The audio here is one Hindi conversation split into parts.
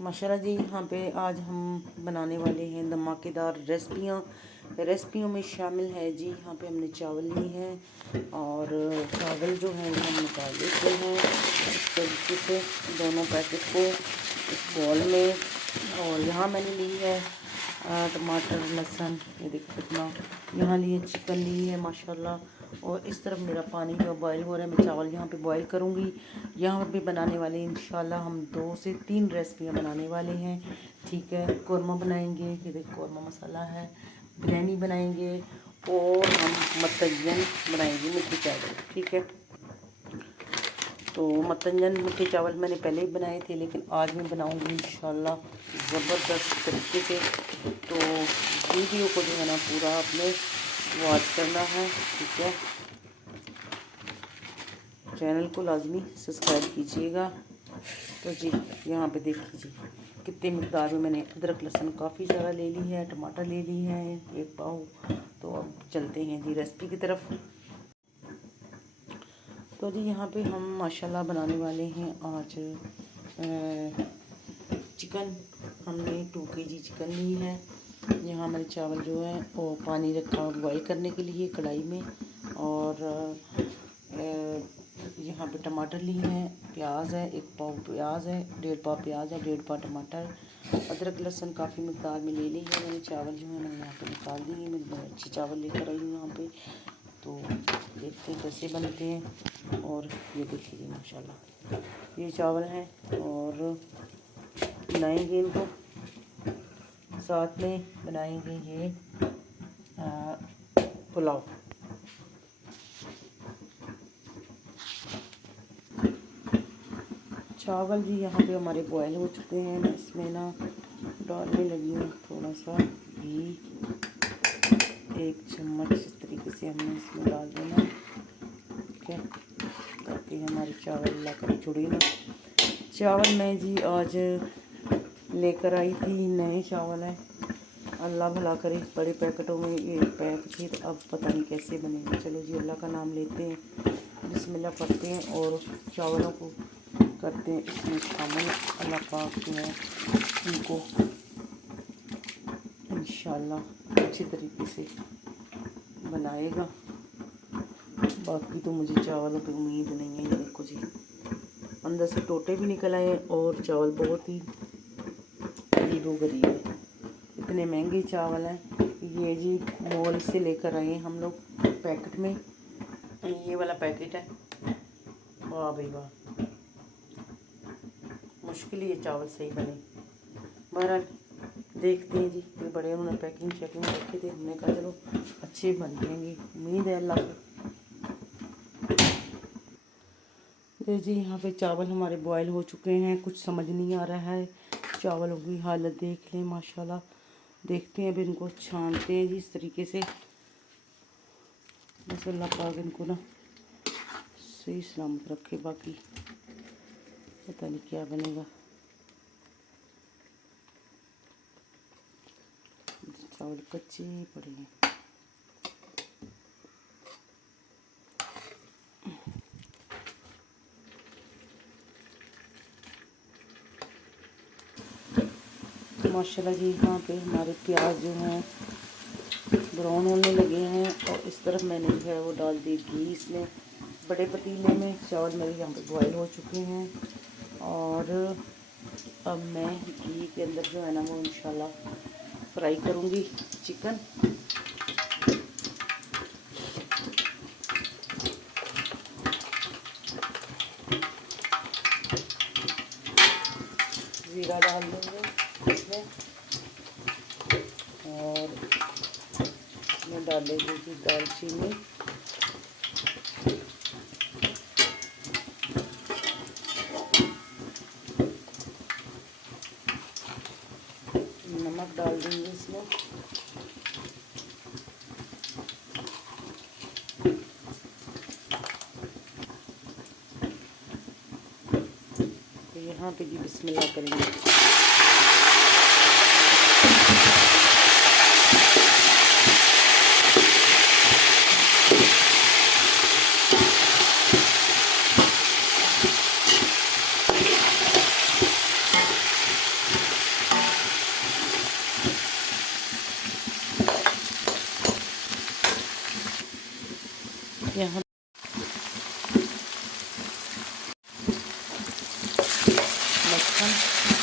माशाल्लाह जी, यहाँ पे आज हम बनाने वाले हैं धमाकेदार रेसिपियों में शामिल है जी। यहाँ पे हमने चावल ली हैं और चावल जो है वो हम निकाल लेते हैं इस तरीके से दोनों पैकेट को इस बॉल में। और यहाँ मैंने ली है टमाटर लहसुन, ये देखो कितना। यहाँ लिए चिकन ली है माशाल्लाह। और इस तरफ मेरा पानी जो बॉयल हो रहा है, मैं चावल यहाँ पे बॉयल करूँगी। यहाँ पे बनाने वाले इंशाल्लाह हम 2 से 3 रेसिपियाँ बनाने वाले हैं। ठीक है, कौरमा बनाएंगे, ये देखो कौरमा मसाला है, बिरयानी बनाएंगे और हम मतंजन बनाएंगे मीठे चावल। ठीक है, तो मतंजन मीठे चावल मैंने पहले ही बनाए थे, लेकिन आज मैं बनाऊँगी इंशाल्लाह ज़बरदस्त तरीके से। तो वीडियो को जो है ना पूरा आपने वॉच करना है। ठीक है, चैनल को लाजमी सब्सक्राइब कीजिएगा। तो जी यहाँ पे देख लीजिए कितने मिकदार में मैंने अदरक लहसुन काफ़ी ज़्यादा ले ली है, टमाटर ले ली है 1 पाव। तो अब चलते हैं जी रेसिपी की तरफ। तो जी यहाँ पे हम माशाल्लाह बनाने वाले हैं आज चिकन। हमने 2 kg चिकन ली है। यहाँ हमारे चावल जो है वो पानी रखा बॉईल करने के लिए कढ़ाई में। और यहाँ पे टमाटर लिए हैं, प्याज है 1 पाव प्याज है, 1.5 पाव प्याज है, 1.5 पाव टमाटर, अदरक लहसुन काफ़ी मिकदार में ले ली है मैंने। चावल जो है मैंने यहाँ पे निकाल दिए, मैं अच्छे चावल लेकर आई हूँ यहाँ पे। तो देखते हैं कैसे बनते हैं। और ये देखिए माशाल्लाह ये चावल हैं और बनाएंगे इनको, साथ में बनाएंगे ये पुलाव। चावल जी यहाँ पे हमारे बॉयल हो चुके हैं। मैं इसमें ना डालने लगी हूँ थोड़ा सा घी, 1 चम्मच इस तरीके से हमने इसमें डाल देना। ठीक है, ताकि हमारे चावल अल्लाह करे जुड़े ना। चावल मैं जी आज लेकर आई थी, नए चावल हैं, अल्लाह भला करे। बड़े पैकेटों में ये पैक थे, तो अब पता नहीं कैसे बनेंगे। चलो जी अल्लाह का नाम लेते हैं, बिस्मिल्लाह पढ़ते हैं और चावलों को करते हैं इसमें शामिल। अल्लाह पाक जो है इनको इंशाल्लाह अच्छी तरीके से बनाएगा। बाकी तो मुझे चावलों पे उम्मीद नहीं है। ये देखो जी अंदर से टोटे भी निकल आए और चावल बहुत ही अजीबोगरीब है। इतने महंगे चावल हैं। ये जी मॉल से लेकर आए हम लोग पैकेट में, ये वाला पैकेट है। वाह भाई वाह, मुश्किल ही ये चावल सही बने। बहरहाल देखते हैं जी। ये बड़े उन्होंने पैकिंग रखे थे, हमने कहा चलो अच्छे बन जाएंगे, उम्मीद है अल्लाह से। ये जी यहाँ पे चावल हमारे बॉयल हो चुके हैं। कुछ समझ नहीं आ रहा है, चावलों की हालत देख लें माशाल्लाह। देखते हैं, अब इनको छानते हैं जी इस तरीके से। बस अल्लाह पाक इनको ना सही सलामत रखे, बाकी पता नहीं क्या बनेगा। चावल कच्चे ही पड़े हैं। माशाल्लाह जी यहाँ पे हमारे प्याज जो हैं ब्राउन होने लगे हैं। और इस तरफ मैंने जो है वो डाल दी घी इसमें बड़े पतीले में। चावल मेरे यहाँ पे बॉयल हो चुके हैं और अब मैं घी के अंदर जो है ना वो इंशाल्लाह फ्राई करूँगी चिकन। जीरा डाल देंगे इसमें और इसमें डालेंगे जी दालचीनी, नमक डाल देंगे इसमें। तो यहाँ पे जी बिस्मिल्लाह करेंगे। लहसुन।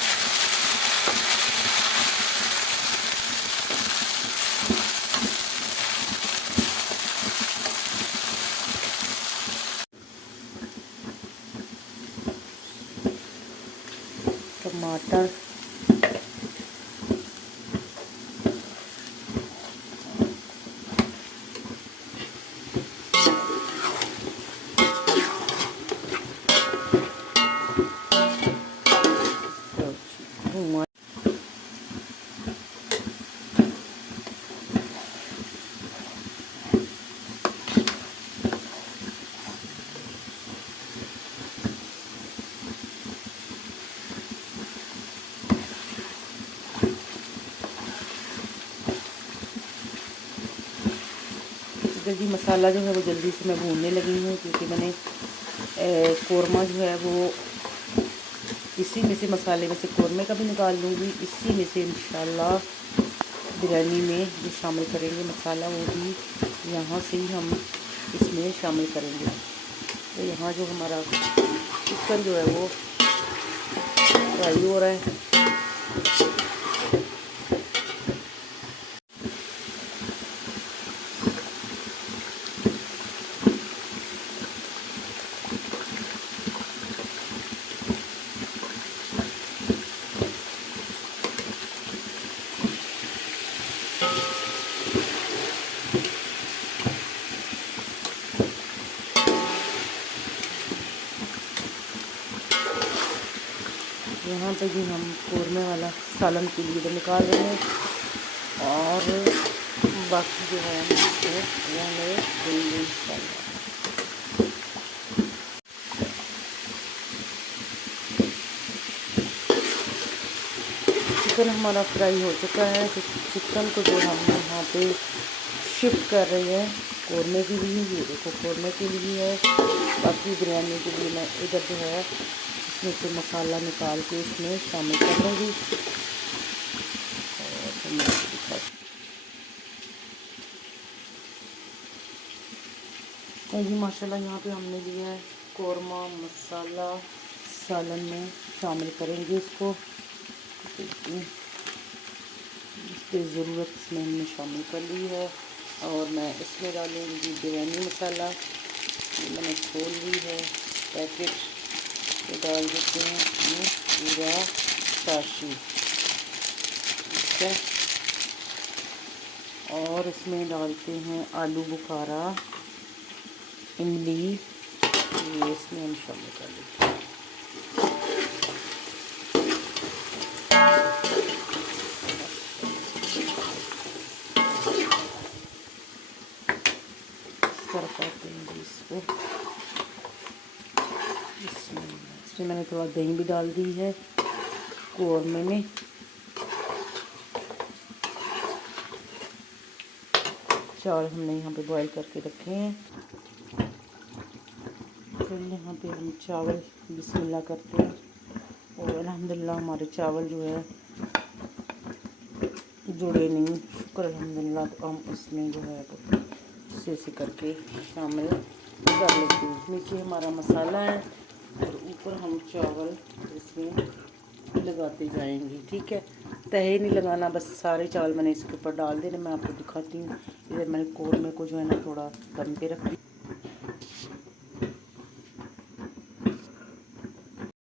टमाटर, धुआं, जल्दी मसाला जो है वो जल्दी से मैं भूनने लगी हूँ, क्योंकि मैंने कोरमा जो है वो इसी में से, मसाले में से कोरमे का भी निकाल लूँगी, इसी में से इंशाल्लाह बिरयानी में जो शामिल करेंगे मसाला, वो भी यहाँ से ही हम इसमें शामिल करेंगे। तो यहाँ जो हमारा चिकन जो है वो फ्राई हो रहा है। यहाँ पे भी हम कोरमे वाला सालन के लिए निकाल रहे हैं, और बाकी जो है चिकन हमारा फ्राई हो चुका है। तो चिकन को जो हम यहाँ पे शिफ्ट कर रहे हैं कोरमे के लिए, ये देखो कोरमे के लिए है, बाकी बिरयानी के लिए मैं इधर जो है इसमें से मसाला निकाल के इसमें शामिल कर लूँगी। और ये माशाल्लाह यहाँ पे हमने लिया है कोरमा मसाला, सालन में शामिल करेंगे इसको, इसकी ज़रूरत इसमें हमने शामिल कर ली है। और मैं इसमें डालूँगी बिरयानी मसाला, मैंने खोल ली है पैकेट, तो डाल देते हैं इसमें पूरा साशी, ठीक है। और इसमें डालते हैं आलू बुखारा, इमली, ये इसमें हम शामिल कर लेते हैं। इसको इसमें मैंने थोड़ा दही भी डाल दी है कोरमे में। चावल हमने यहाँ पे बॉईल करके रखे हैं। फिर यहाँ पे हम चावल बिस्मिल्लाह करते हैं, और अल्हम्दुलिल्लाह हमारे चावल जो है जुड़े नहीं, शुक्र अल्हम्दुलिल्लाह। तो हम इसमें जो है ऐसे करके शामिल कर लेते हैं। नीचे हमारा मसाला है और ऊपर हम चावल इसमें लगाते जाएंगे, ठीक है। तहे नहीं लगाना, बस सारे चावल मैंने इसके ऊपर डाल देने। मैं आपको दिखाती हूँ। इधर मैंने कोरमे को जो है ना थोड़ा दम पे रख दिया।